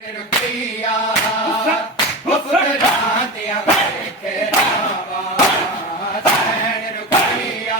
रुपया पुत्रा दिया ਵੇਖੇ ਰਾਵਾ ਸੈਣ ਰੁਪਇਆ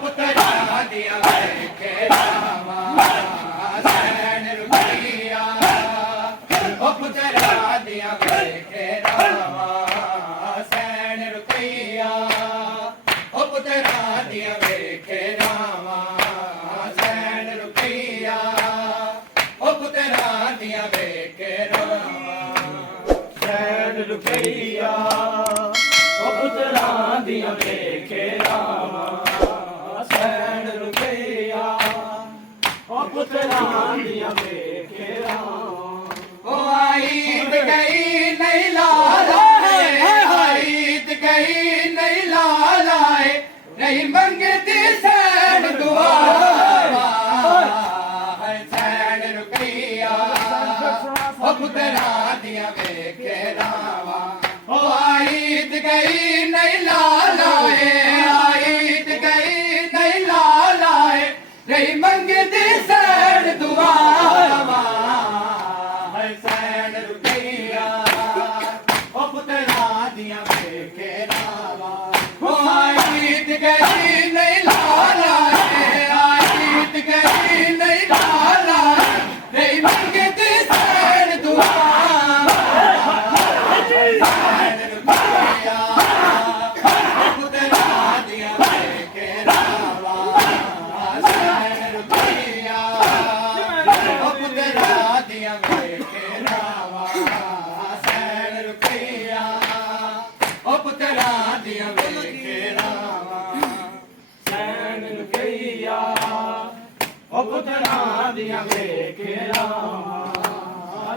ਪੁੱਤਰਾ ਦਿਆ ਵੇਖੇ ਰਾਵਾ ਸੈਣ ਰੁਪਇਆ ਪੁੱਤਰਾ ਦਿਆ ਵੇਖੇ ਰਾਵਾ ਸੈਣ ਰੁਪਇਆ ਪੁੱਤਰਾ ਦਿਆ ਵੇਖੇ ਰਾਵਾ ਸੈਣ ਰੁਪਇਆ ਪੁੱਤਰਾ ਦਿਆ ਵੇਖੇ ਰਾਵਾ ਸੈਣ ਰੁਪਇਆ ਪੁੱਤਰਾ ਦੀਆਂ ਵੇਖੇ ਰਾਵਾ ਸੈਣ ਰੁਪਇਆ ਪੁੱਤਰਾ ਦੀਆਂ ਵੇਖੇ ਰਾਵਾ ਉਹ ਆਈ ਤੇ ਗਈ ਨਹੀਂ ਲਾਏ ਆਈ ਤੇ ਗਈ ਨਹੀਂ ਲਾਏ ਨਹੀਂ ਮੰਗਦੀ ਸੈਣ ਦੁਆਵਾ ਹੈ ਸੈਣ ਰੁਪਇਆ ਪੁੱਤਰਾ ਦੀਆਂ ਵੇਖੇ ਰਾਵਾ ਉਹ ਆਈ ਤੇ ਗਈ ਨਹੀਂ ਲਾਏ ਆਈ ਤੇ ਗਈ ਨਹੀਂ ਲਾਏ ਨਹੀਂ ਮੰਗਦੀ ਸੈਣ ਦੁਆਵਾ ਹੈ ਸੈਣ ਰੁਪਇਆ ਪੁੱਤਰਾ ਦੀਆਂ ਵੇਖੇ ਰਾਵਾ ਉਹ ਆਈ ਤੇ ਗਈ ਨਹੀਂ ਲਾਏ ਆਈ ਤੇ ਗਈ ਨਹੀਂ ਲਾਏ ਨਹੀਂ ਮੰਗਦੀ ਸੈਣ ਦੁਆਵਾ ਸੈਣ ਰੁਪਇਆ ਪੁੱਤਰਾ ਦੀਆਂ ਵੇਖੇ ਰਾਵਾ ਸੈਣ ਰੁਪਇਆ ਪੁੱਤਰਾ ਦੀਆਂ ਵੇਖੇ ਰਾਵਾ ਸੈਣ ਰੁਪਇਆ ਪੁੱਤਰਾ ਦੀਆਂ ਵੇਖੇ ਰਾਵਾ ਸੈਣ ਰੁਪਇਆ ਪੁੱਤਰਾ ਦੀਆਂ ਵੇਖੇ ਰਾਵਾ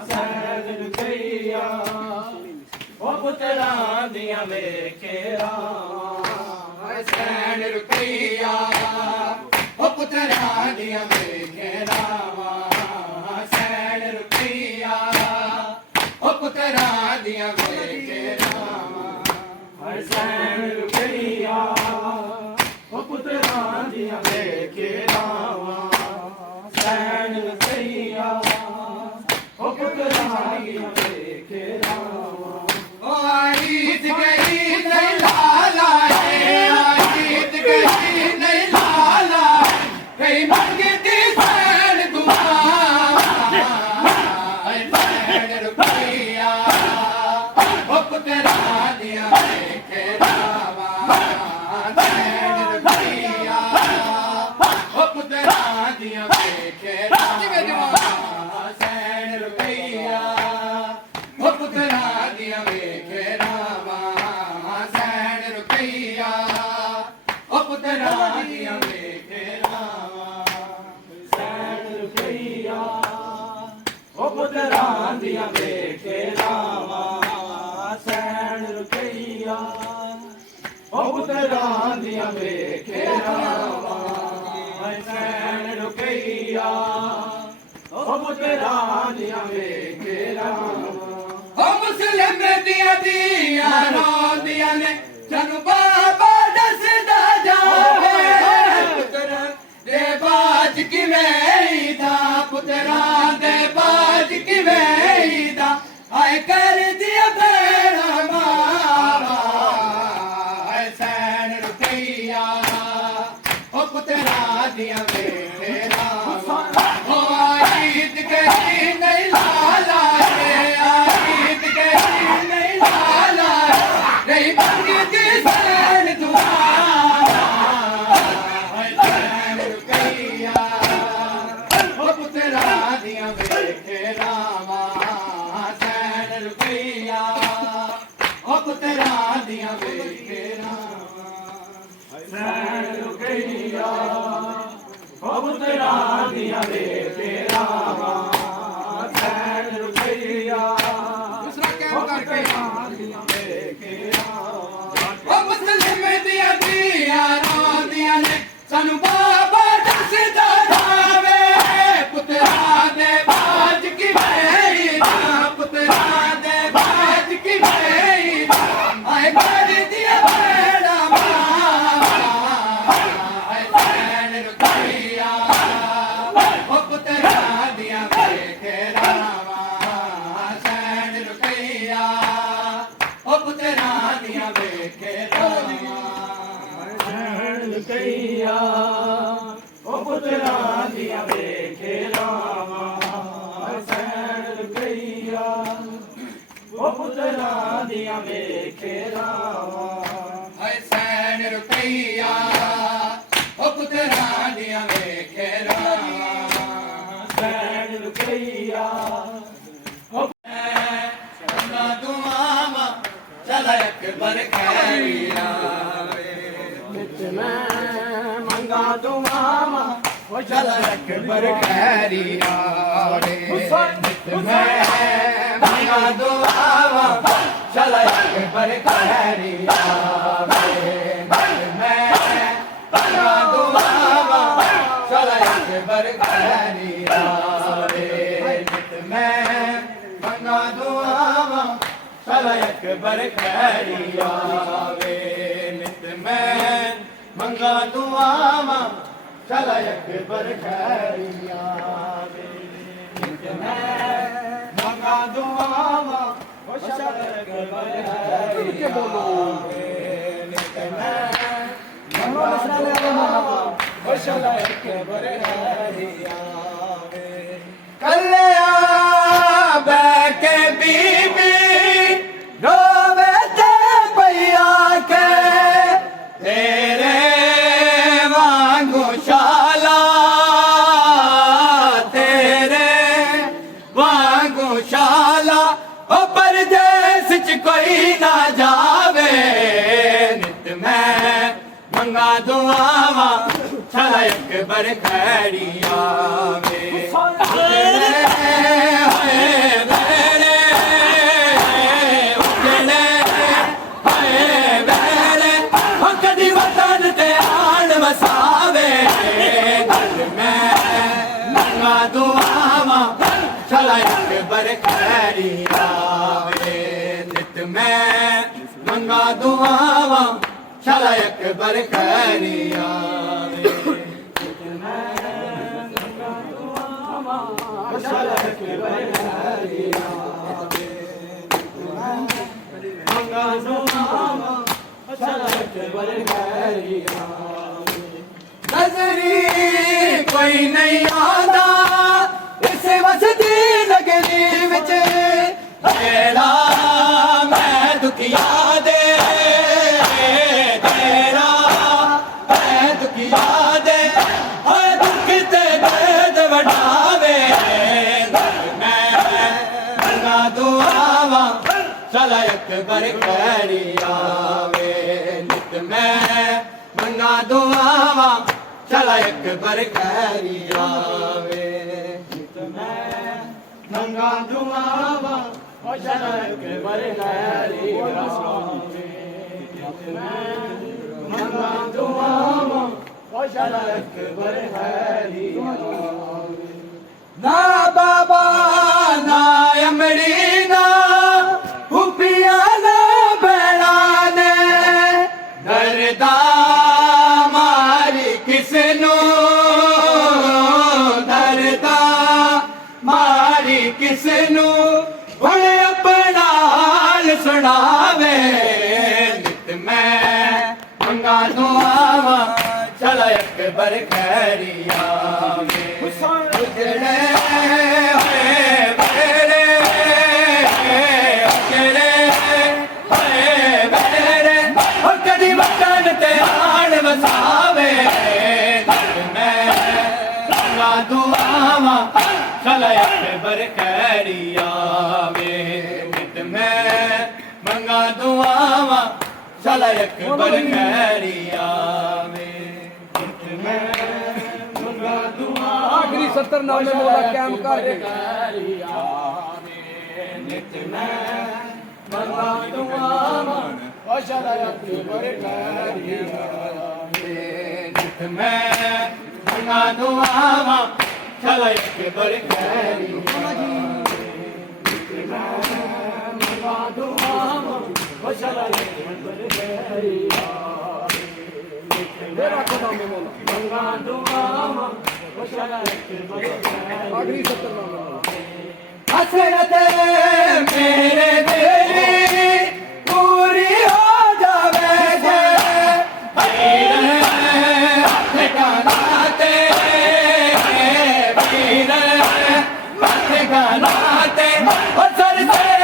ਸੈਣ ਰੁਪਇਆ ਪੁੱਤਰਾ ਦੀਆਂ ਵੇਖੇ ਰਾਵਾ ਸੈਣ ਰੁਪਇਆ ਪੁੱਤਰਾ ਦੀਆਂ ਵੇਖੇ ਰਾਵਾ ਸੈਣ ਰੁਪਇਆ ਪੁੱਤਰਾ ਦੀਆਂ ਵੇਖੇ ਰਾਵਾ ਸੈਣ ਰੁਪਇਆ ਪੁੱਤਰਾ ਦੀਆਂ ਵੇਖੇ ਰਾਵਾ ਸੈਣ ਰੁਪਇਆ ਪੁੱਤਰਾ ਦੀਆਂ ਵੇਖੇ ਰਾਵਾ ਉਹ ਆਈ ਤੇ ਗਈ ਨਹੀਂ ਲਾਏ ਆਈ ਤੇ ਗਈ ਨਹੀਂ ਲਾਏ ਕਈ ਮੰਗਦੀ ਸੈਣ ਦੁਆਵਾ ਸੈਣ ਰੁਪਇਆ ਪੁੱਤਰਾ ਦੀਆਂ ਵੇਖੇ ਰਾਵਾ ਸੈਣ ਰੁਪਇਆ ਪੁੱਤਰਾ ਦੀਆਂ ਵੇਖੇ ਰਾਵਾ ਸੈਣ ਰੁਪਇਆ ਪੁੱਤਰਾ ਦੀਆਂ ਵੇਖੇ ਰਾਵਾ ਸੈਣ ਰੁਪਇਆ ਪੁੱਤਰਾ ਦੀਆਂ ਵੇਖੇ ਰਾਵਾ ਸੈਣ ਰੁਪਇਆ ਪੁੱਤਰਾ ਦੀਆਂ ਵੇਖੇ ਰਾਵਾ ਸੈਣ ਰੁਪਇਆ ਪੁੱਤਰਾ ਦੀਆਂ ਵੇਖੇ ਰਾਵਾ ਸੈਣ ਰੁਪਇਆ ਪੁੱਤਰਾ ਦੀਆਂ ਵੇਖੇ ਰਾਵਾ ਮੁਸਲਿਮ ਦੀਆਂ ਧੀਆਂ ਰੋਂਦੀਆਂ ਨੇ ਸਾਨੂੰ ਬਾਬਾ ਦੱਸਦਾ ਜਾਵੇ ਪੁੱਤਰਾਂ ਦੇ ਬਾਜ ਕਿਵੇਂ ਦਾ ਪੁੱਤਰਾਂ ਦੇ ਬਾਜ ਕਿਵੇਂ ਦਾ ਆਏ ਕਰਦੀਆਂ ਭੈਣਾਂ ਮਾਵਾ ਆਏ ਸੈਣ ਰੁਪਇਆ ਪੁੱਤਰਾ ਦੀਆਂ ਵੇਖੇ ਰਾਵਾ ਉਹ ਆਈ ਤੇ ਗਈ ਨਹੀਂ ਲਾਏ ਆਈ ਤੇ ਗਈ ਨਹੀਂ ਲਾਏ ਨਹੀਂ ਮੰਗਦੀ ਸੈਣ ਦੁਆਵਾ ਸੈਣ ਰੁਪਇਆ ਪੁੱਤਰਾ ਦੀਆਂ ਵੇਖੇ ਰਾਵਾ ਸੈਣ ਰੁਪਇਆ ਪੁੱਤਰਾ ਦੀਆਂ ਵੇਖੇ ਰਾਵਾ ਸੈਣ ਰੁਪਇਆ ਪੁੱਤਰਾ ਦੀਆਂ ਵੇਖੇ ਰਾਵਾ ਸੈਣ ਰੁਪਇਆ ਪੁੱਤਰਾ ਦੀਆਂ ਵੇਖੇ ਰਾਵਾ ਮੁਸਲਿਮ ਦੀਆਂ ਧੀਆਂ ਰੋਂਦੀਆਂ ਨੇ ਸਾਨੂੰ ਬਾਬਾ ਦੱਸਦਾ ਜਾਵੇ ਪੁੱਤਰਾ ਦੇ ਬਾਜ ਕਿਵੇਂ ਦਾ ਪੁੱਤਰਾ ਦੇ ਬਾਜ ਕਿਵੇਂ ਦਾ ਆਏ ਕਰਦੀਆਂ ਭੈਣਾਂ ਮਾਵਾ ਆਏ ਸੈਣ ਰੁਪਇਆ ਪੁੱਤਰਾ ਦੀਆਂ ਵੇਖੇ ਰਾਵਾ ਪੁੱਤਰਾਂ ਦੀਆਂ ਵੇਖੇ ਰਾਵਾਂ ਕਈਆ ਉਹ ਪੁੱਤਰਾਂ ਦੀਆਂ ਵੇਖੇ ਰਾਵਾਂ ਸੈਣ ਕਈਆ ਉਹ ਪੁੱਤਰਾਂ ਦੀਆਂ ਵੇਖੇ ਰਾਵਾਂ ਹਾਏ ਸੈਣ ਰੁਕਈਆ ਉਹ ਪੁੱਤਰਾਂ ਦੀਆਂ ਵੇਖੇ ਰਾਵਾਂ ਸੈਣ ਕਈਆ ਨਾ ਦੁਆਵਾਂ ਚਲ ਅਕਬਰ ਖੈਰੀ ਆਵੇ ਵਿੱਚ ਮੈਂ ਮੰਗਾ ਦੁਆਵਾਂ ਉਹ ਚਲ ਅਕਬਰ ਖੈਰੀ ਆਵੇ ਮੈਂ ਮੰਗਾ ਦੁਆਵਾਂ ਚਲ ਅਕਬਰ ਖੈਰੀ ਆਵੇ ਮੈਂ ਮੰਗਾ ਦੁਆਵਾਂ ਚਲ ਅਕਬਰ ਖੈਰੀ ਆਵੇ ਮੈਂ ਮੰਗਾ ਦੁਆਵਾਂ ਚਲ ਅਕਬਰ ਖੈਰੀ ਆਵੇ ਨਿਤ ਮੈਂ ਮੰਗਾ ਦੁਆਵਾਂ ਚਲ ਅਕਬਰ ਖੈਰੀ ਆਵੇ ਨਿਤ ਮੈਂ ਮੰਗਾ ਦੁਆਵਾਂ ਚਲ ਅਕਬਰ ਖੈਰੀ ਆਵੇ ਨਿਤ ਮੈਂ ਮੰਗਾ ਦੁਆਵਾਂ ਚਲ ਅਕਬਰ ਖੈਰੀ ਆਵੇ ਕੱਲਿਆ ਬੈ ਕੇ ਬੀਬੀ ਰੋਵੇ ਤੇ ਪਈਆ ਕੇ ਤੇਰੇ ਵਾਂਗੂ ਸ਼ਾਲਾ ਤੇਰੇ ਵਾਂਗੂ ਸ਼ਾਲਾ ਉਹ ਪਰਦੇਸ ਚ ਕੋਈ ਨਾ ਜਾਵੇ ਨਿਤ ਮੈਂ ਮੰਗਾ ਦੁਆਵਾਂ ਚਲ ਅਕਬਰ ਖੈਰੀ ਆਵੇ ਚਲ ਅਕਬਰ ਖੈਰੀ ਆਵੇ ਨਿਤ ਮੈਂ ਮੰਗਾ ਦੁਆਵਾਂ ਚਲ ਅਕਬਰ ਖੈਰੀ ਆਵੇ ਨਿਤ ਮੈਂ ਮੰਗਾ ਦੁਆਵਾਂ ਚਲ ਅਕਬਰ ਖੈਰੀ ਆਵੇ ਮੰਗਾ ਦੁਆਵਾਂ ਚਲ ਅਕਬਰ ਖੈਰੀ ਆਵੇ ਨਜ਼ਰੀ ਕੋਈ ਨਹੀਂ ਆਉਂਦਾ ਇਸ ਵਸਦੀ ਨਗਰੀ ਵਿੱਚ ਤੇਰਾ ਮੈਂ ਦੁਖੀਆ ਦੇ ਤੇਰਾ ਮੈਂ ਦੁਖੀਆ ਦੇ ਹੋਏ ਦੁੱਖ ਤੇ ਦਰਦ ਵਡਾਵੇ ਮੈਂ ਮੰਗਾ ਦੁਆਵਾਂ ਚਲ ਅਕਬਰ ਖੈਰੀ ਆਵੇ ਨਿਤ ਮੈਂ ਮੰਗਾ ਦੁਆਵਾਂ ਚਲ ਅਕਬਰ ਖੈਰੀ ਆਵੇ ਮੰਗਾ ਦੁਆਵਾਂ ਉਹ ਚਲ ਅਕਬਰ ਖੈਰੀ ਆਵੇ ਮੰਗਾ ਦੁਆਵਾਂ ਉਹ ਚਲ ਅਕਬਰ ਖੈਰੀ ਆਵੇ ਨਾ ਬਾਬਾ ਨਾ ਅਮੜੀ ਨਾ ਹੁਪੀਆਂ ਨਾ ਬੈਣਾ ਨੇ ਦਰਦਾ ਮਾਰੀ ਕਿਸ ਨੂੰ ਦਰਦਾ ਮਾਰੀ ਕਿਸ ਨੂੰ ਹੁਣ ਆਪਣਾ ਹਾਲ ਸੁਣਾਵੇ ਨਿਤ ਮੈਂ ਮੰਗਾ ਦੁਆਵਾਂ ਚਲ ਅਕਬਰ ਖੈਰੀ ਆਵੇ ਉਜੜੇ ਹੋਏ ਮੇਰੇ ਉਜੜੇ ਹੋਏ ਮੇਰੇ ਉਹ ਕਦੀ ਵਤਨ ਤੇ ਆਣ ਵਸਾਵੇ ਮੈਂ ਮੰਗਾ ਦੁਆਵਾਂ ਚਲ ਅਕਬਰ ਖੈਰੀ ਆਵੇ ਨਿਤ ਮੈਂ ਮੰਗਾ ਦੁਆਵਾਂ ਚਲ ਅਕਬਰ ਖੈਰੀ ਆਵੇ ਨਿਤ ਮੈਂ ਮੰਗਾ ਦੁਆਵਾਂ ਆਖਰੀ 70 ਨਾਮੇ ਮੌਲਾ ਕਾਇਮ ਕਰਕੇ ਖੈਰੀ ਆਵੇ ਨਿਤ ਮੈਂ ਮੰਗਾ ਦੁਆਵਾਂ ਚਲ ਅਕਬਰ ਖੈਰੀ ਆਵੇ ਨਿਤ ਮੈਂ ਮੰਗਾ ਦੁਆਵਾਂ ਚਲ ਅਕਬਰ ਖੈਰੀ ਆਵੇ ਮੰਗਾ ਦੁਆਵਾਂ ਚਲ ਅਕਬਰ ਖੈਰੀ ਆਵੇ ਮੇਰਾ ਨਾਮੇ ਮੌਲਾ ਮੰਗਾ ਦੁਆਵਾਂ ਚਲ ਅਕਬਰ ਖੈਰੀ ਆਖਰੀ 70 ਨਾਮੇ ਮੌਲਾ ਹਸਰਤ ਮੇਰੇ ਦਿਲ ਪੂਰੀ वीर है मत गलाते और सर से